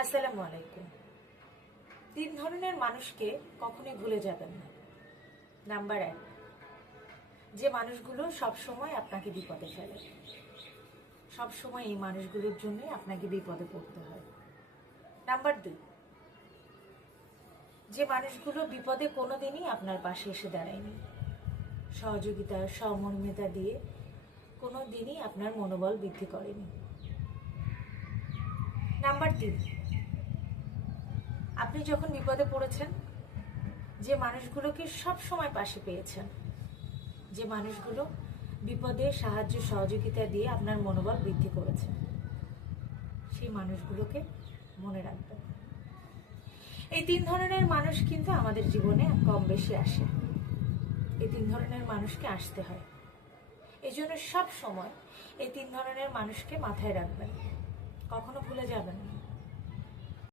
আসসালামু আলাইকুম। 3 ধরনের মানুষকে কখনোই ভুলে যাবেন না। নাম্বার 1, যে মানুষগুলো সব সময় আপনাকে বিপদে ফেলে। সব সময় এই মানুষগুলোর জন্যই আপনাকে বিপদে পড়তে হয়। নাম্বার 2, যে মানুষগুলো বিপদে কোনোদিনই আপনার পাশে এসে দাঁড়ায়নি, সহযোগিতা সহমর্মিতা দিয়ে কোনোদিনই আপনার মনোবল বৃদ্ধি করেনি। নাম্বার 3, আপনি যখন বিপদে পড়েছেন, যে মানুষগুলোকে সব সময় পাশে পেয়েছেন, যে মানুষগুলো বিপদে সাহায্য সহযোগিতা দিয়ে আপনার মনোবল বৃদ্ধি করেছে, সেই মানুষগুলোকে মনে রাখবেন। এই 3 ধরনের মানুষ কিন্তু আমাদের জীবনে কম বেশি আসে। এই 3 ধরনের মানুষকে আসতে হয়। এই জন্য সব সময় এই 3 ধরনের মানুষকে মাথায় রাখবেন, কখনো ভুলে যাবেন না।